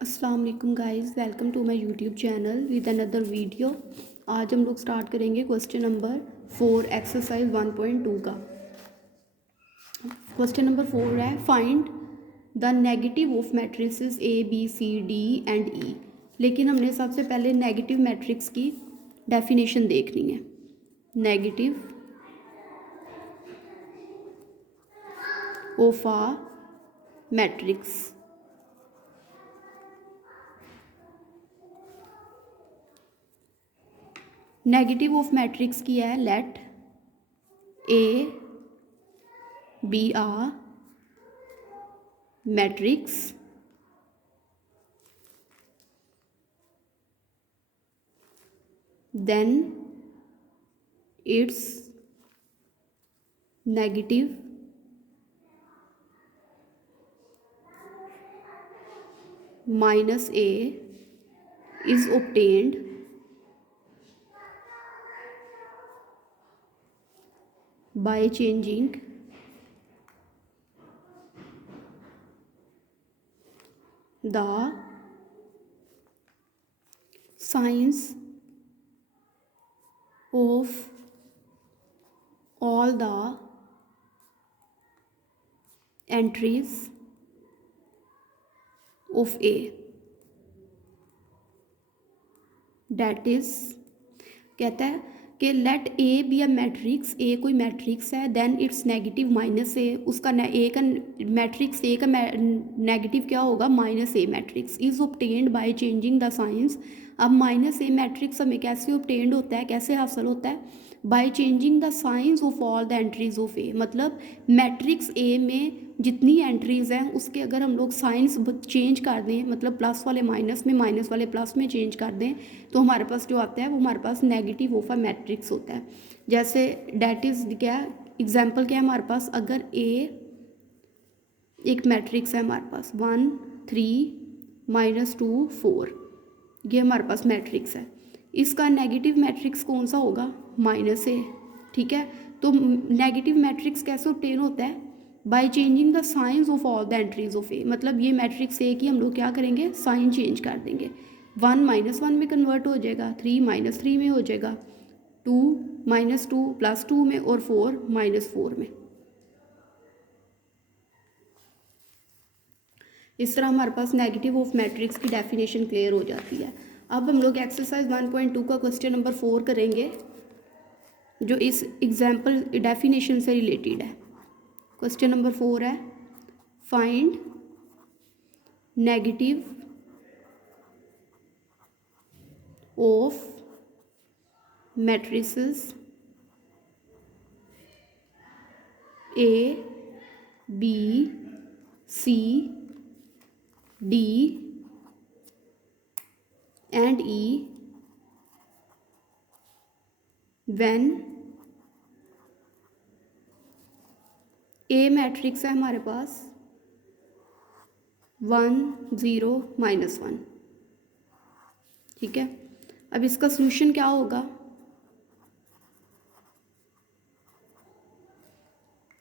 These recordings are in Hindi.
अस्सलाम वालेकुम guys, welcome to my YouTube channel with another video. आज हम लोग स्टार्ट करेंगे क्वेश्चन नंबर 4 एक्सरसाइज 1.2 का। क्वेश्चन नंबर 4 है find the negative of matrices A B C D and E. लेकिन हमने सबसे पहले नेगेटिव मैट्रिक्स की डेफिनेशन देखनी है। Negative of a matrix. Negative of matrix की है let A be a matrix then its negative minus a is obtained by changing the signs of all the entries of A, that is कहता है कि let A be a matrix. A कोई मैट्रिक्स है, then its negative minus A. उसका ए का मैट्रिक्स ए का नेगेटिव क्या होगा? Minus A matrix is obtained by changing the signs. अब माइनस ए मैट्रिक्स हमें कैसे ऑब्टेन्ड होता है, कैसे हासिल होता है? By changing the signs of all the entries of A. मतलब मैट्रिक्स ए में जितनी एंट्रीज़ हैं उसके अगर हम लोग साइंस चेंज कर दें, मतलब प्लस वाले माइनस में, माइनस वाले प्लस में चेंज कर दें, तो हमारे पास जो आता है वो हमारे पास नेगेटिव ऑफ अ मैट्रिक्स होता है। जैसे डैट इज़ क्या एग्जांपल क्या है हमारे पास? अगर ए एक मैट्रिक्स है हमारे पास 1 3 -2 4, ये हमारे पास मैट्रिक्स है। इसका नेगेटिव मैट्रिक्स कौन सा होगा? Minus A. ठीक है, तो नेगेटिव मैट्रिक्स कैसे ऑब्टेन होता है? By changing the signs of all the entries of A. मतलब ये मैट्रिक्स ए की हम लोग क्या करेंगे? साइन चेंज कर देंगे। 1 -1 में कन्वर्ट हो जाएगा, 3 -3 में हो जाएगा, 2 -2 +2 में, और 4 -4 में। इस तरह हमारे पास नेगेटिव ऑफ मैट्रिक्स की डेफिनेशन क्लियर हो जाती है। अब हम लोग एक्सरसाइज 1.2 का क्वेश्चन नंबर 4 करेंगे, जो इस एग्जाम्पल डेफिनेशन से रिलेटेड है। क्वेश्चन नंबर 4 है find negative of matrices A B C D and E when A matrix है हमारे पास 1 0 -1। ठीक है, अब इसका सॉल्यूशन क्या होगा?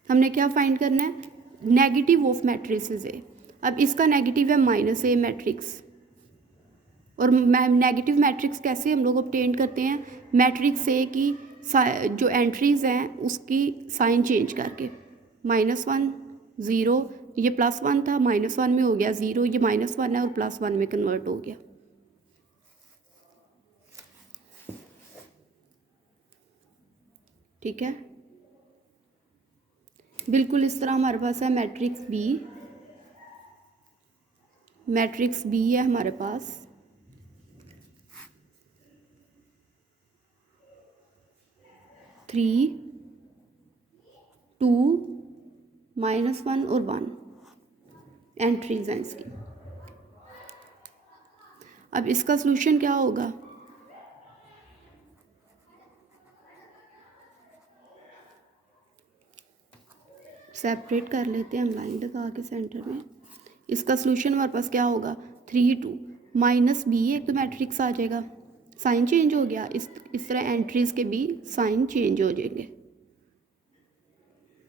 हमने क्या फाइंड करना है? नेगेटिव ऑफ मैट्रिसेस ए। अब इसका नेगेटिव है माइनस ए मैट्रिक्स, और नेगेटिव मैट्रिक्स कैसे हम लोग ऑब्टेन करते हैं? मैट्रिक्स ए की जो एंट्रीज हैं उसकी साइन चेंज करके। -1 0, ये +1 था, -1 में हो गया 0, ये -1 है और +1 में कन्वर्ट हो गया। ठीक है, बिल्कुल इस तरह हमारे पास है मैट्रिक्स बी। मैट्रिक्स बी है हमारे पास 3 2 -1 और 1 एंट्रीज हैं इसकी। अब इसका सॉल्यूशन क्या होगा? सेपरेट कर लेते हैं हम लाइन लगा के सेंटर में। इसका सॉल्यूशन हमारे पास क्या होगा? 3 2 माइनस बी, एक तो मैट्रिक्स आ जाएगा, साइन चेंज हो गया। इस तरह एंट्रीज के भी साइन चेंज हो जाएंगे।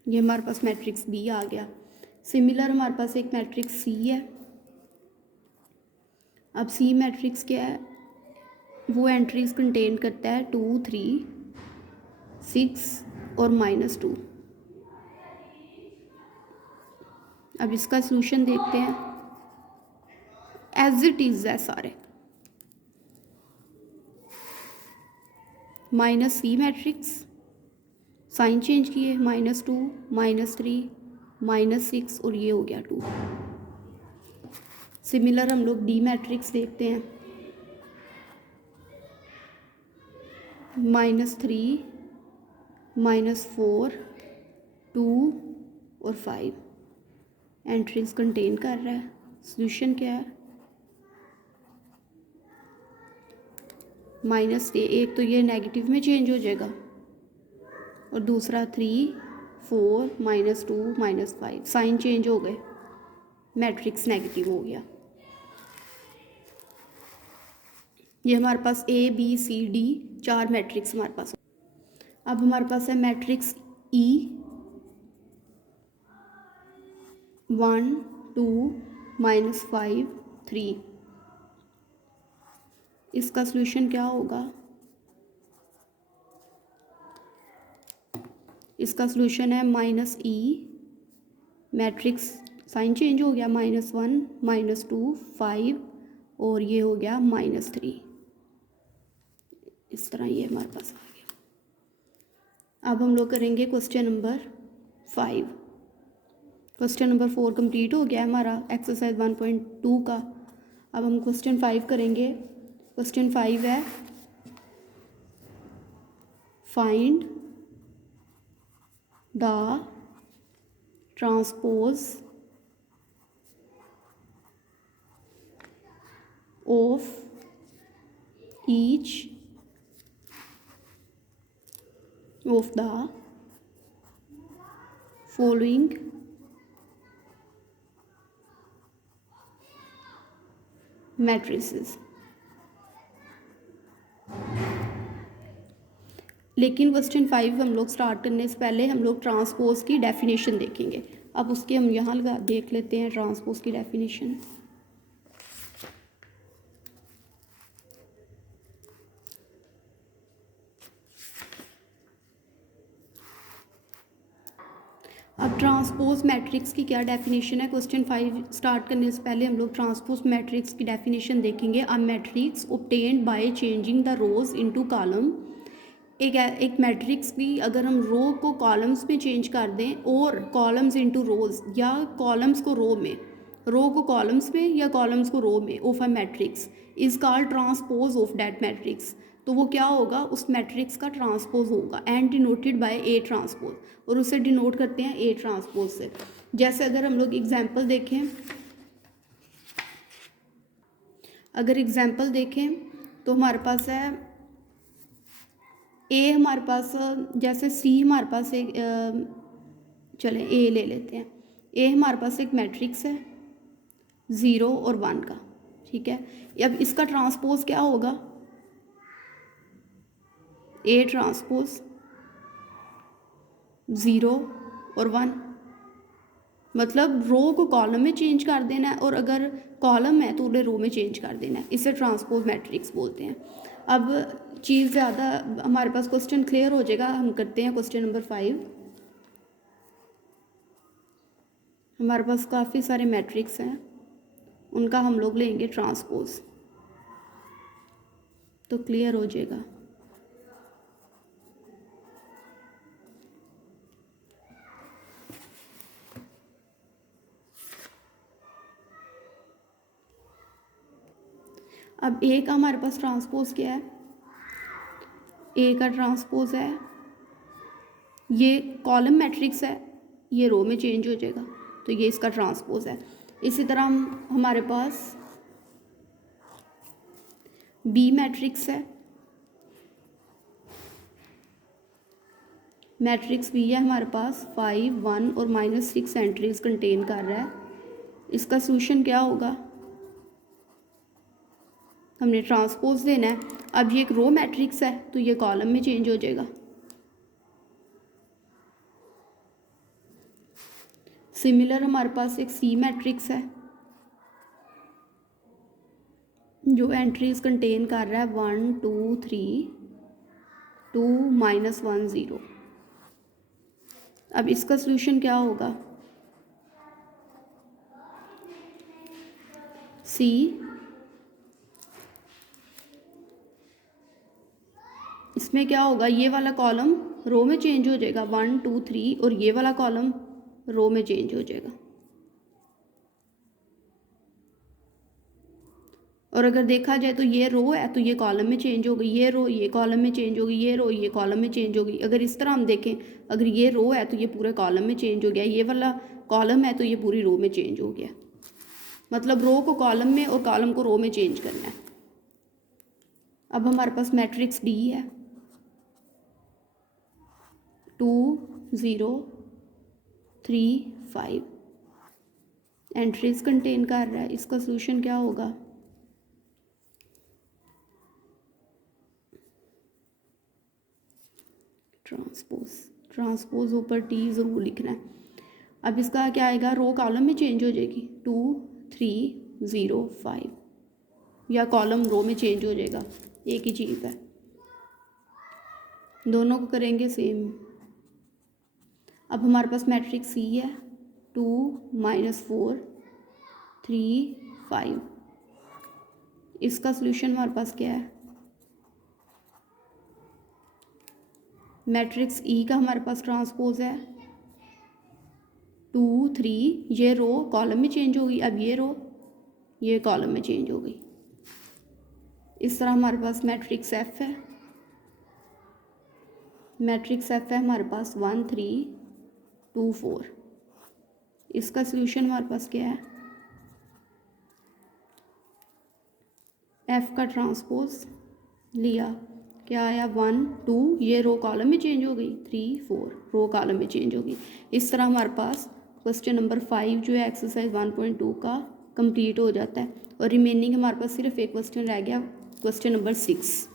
ये हमारे पास मैट्रिक्स बी आ गया। सिमिलर हमारे पास एक मैट्रिक्स सी है, अब सी मैट्रिक्स क्या है, वो एंट्रीज कंटेन करता है 2 3 6 और -2। अब इसका सॉल्यूशन देखते हैं, एज इट इज़ है सारे। Minus C matrix, sign change किए, -2 -3 -6 और ये हो गया 2। सिमिलर हम लोग डी मैट्रिक्स देखते हैं, -3 -4 2 और 5 एंट्रीज कंटेन कर रहा है। सॉल्यूशन क्या है, माइनस एक तो ये नेगेटिव में चेंज हो जाएगा और दूसरा 3 4 -2 -5 साइन चेंज हो गए, मैट्रिक्स नेगेटिव हो गया। ये हमारे पास A B C D 4 matrix हमारे पास। अब हमारे पास है मैट्रिक्स ई 1 2 -5 3। इसका सॉल्यूशन क्या होगा, इसका सॉल्यूशन है -E मैट्रिक्स, साइन चेंज हो गया, -1 -2 5 और ये हो गया -3। इस तरह ये हमारे पास आ गया। अब हम लोग करेंगे question number 5। Question number 4 complete हो गया है हमारा एक्सरसाइज 1.2 का। अब हम क्वेश्चन 5 करेंगे। क्वेश्चन 5 है, find the transpose of each of the following matrices. लेकिन क्वेश्चन 5 हम लोग स्टार्ट करने से पहले हम लोग ट्रांसपोज की डेफिनेशन देखेंगे। अब उसके हम यहाँ लगा देख लेते हैं ट्रांसपोज की डेफिनेशन। अब ट्रांसपोज मैट्रिक्स की क्या डेफिनेशन है, क्वेश्चन 5 स्टार्ट करने से पहले हम लोग ट्रांसपोज मैट्रिक्स की डेफिनेशन देखेंगे। A matrix obtained by changing the rose into column. एक मैट्रिक्स की अगर हम रो को कॉलम्स में चेंज कर दें और कॉलम्स इनटू रोज, या कॉलम्स को रो में, रो को कॉलम्स में या कॉलम्स को रो में, of a matrix is called transpose of that matrix. तो वो क्या होगा, उस मैट्रिक्स का ट्रांसपोज होगा and denoted by A transpose, और उसे डिनोट करते हैं ए ट्रांसपोज से। जैसे अगर हम लोग एग्जाम्पल देखें, अगर एग्जाम्पल देखें तो हमारे पास है ए, हमारे पास जैसे सी हमारे पास एक चलें ए ले लेते हैं। ए हमारे पास एक मैट्रिक्स है 0 और 1 का, ठीक है। अब इसका ट्रांसपोज क्या होगा, ए ट्रांसपोज 0 और 1, मतलब रो को कॉलम में चेंज कर देना है और अगर कॉलम है तो उन्हें रो में चेंज कर देना है। इसे ट्रांसपोज मैट्रिक्स बोलते हैं। अब चीज़ ज़्यादा हमारे पास क्वेश्चन क्लियर हो जाएगा। हम करते हैं क्वेश्चन नंबर 5। हमारे पास काफ़ी सारे मैट्रिक्स हैं, उनका हम लोग लेंगे ट्रांसपोज, तो क्लियर हो जाएगा। अब ए का हमारे पास ट्रांसपोज क्या है, ए का ट्रांसपोज है, ये कॉलम मैट्रिक्स है, ये रो में चेंज हो जाएगा, तो ये इसका ट्रांसपोज है। इसी तरह हमारे पास बी मैट्रिक्स है, मैट्रिक्स बी है हमारे पास 5 1 और -6 एंट्रीज कंटेन कर रहा है। इसका सॉल्यूशन क्या होगा, हमने ट्रांसपोज देना है। अब ये एक रो मैट्रिक्स है तो ये कॉलम में चेंज हो जाएगा। सिमिलर हमारे पास एक सी मैट्रिक्स है, जो एंट्रीज कंटेन कर रहा है 1 2 3 2 -1 0। अब इसका सोल्यूशन क्या होगा? सी, इसमें क्या होगा, ये वाला कॉलम रो में चेंज हो जाएगा 1 2 3 और ये वाला कॉलम रो में चेंज हो जाएगा। और अगर देखा जाए तो ये रो है तो ये कॉलम में चेंज हो गई, ये रो ये कॉलम में चेंज हो गई, ये रो ये कॉलम में चेंज हो गई। अगर इस तरह हम देखें, अगर ये रो है तो ये पूरे कॉलम में चेंज हो गया, ये वाला कॉलम है तो ये पूरी रो में चेंज हो गया। मतलब रो को कॉलम में और कॉलम को रो में चेंज करना है। अब हमारे पास मैट्रिक्स डी है 2 0 3 5 एंट्रीज कंटेन कर रहा है। इसका सोल्यूशन क्या होगा? ट्रांसपोज ऊपर टी ज़रूर लिखना है। अब इसका क्या आएगा, रो कॉलम में चेंज हो जाएगी 2 3 0 5, या कॉलम रो में चेंज हो जाएगा, एक ही चीज़ है। दोनों को करेंगे सेम। अब हमारे पास मैट्रिक्स सी है 2 -4 3 5। इसका सोल्यूशन हमारे पास क्या है? मैट्रिक्स ई का हमारे पास ट्रांसपोज है 2 3, ये रो कॉलम में चेंज हो गई, अब ये रो ये कॉलम में चेंज हो गई। इस तरह हमारे पास मैट्रिक्स एफ है, मैट्रिक्स एफ है हमारे पास 1 3 2 4। इसका सोल्यूशन हमारे पास क्या है? एफ का ट्रांसपोज लिया, क्या आया 1 2, ये रो कॉलम में चेंज हो गई, 3 4 रो कॉलम में चेंज हो गई। इस तरह हमारे पास क्वेश्चन नंबर 5 जो है एक्सरसाइज 1.2 का कंप्लीट हो जाता है। और रिमेनिंग हमारे पास सिर्फ एक क्वेश्चन रह गया, क्वेश्चन नंबर 6।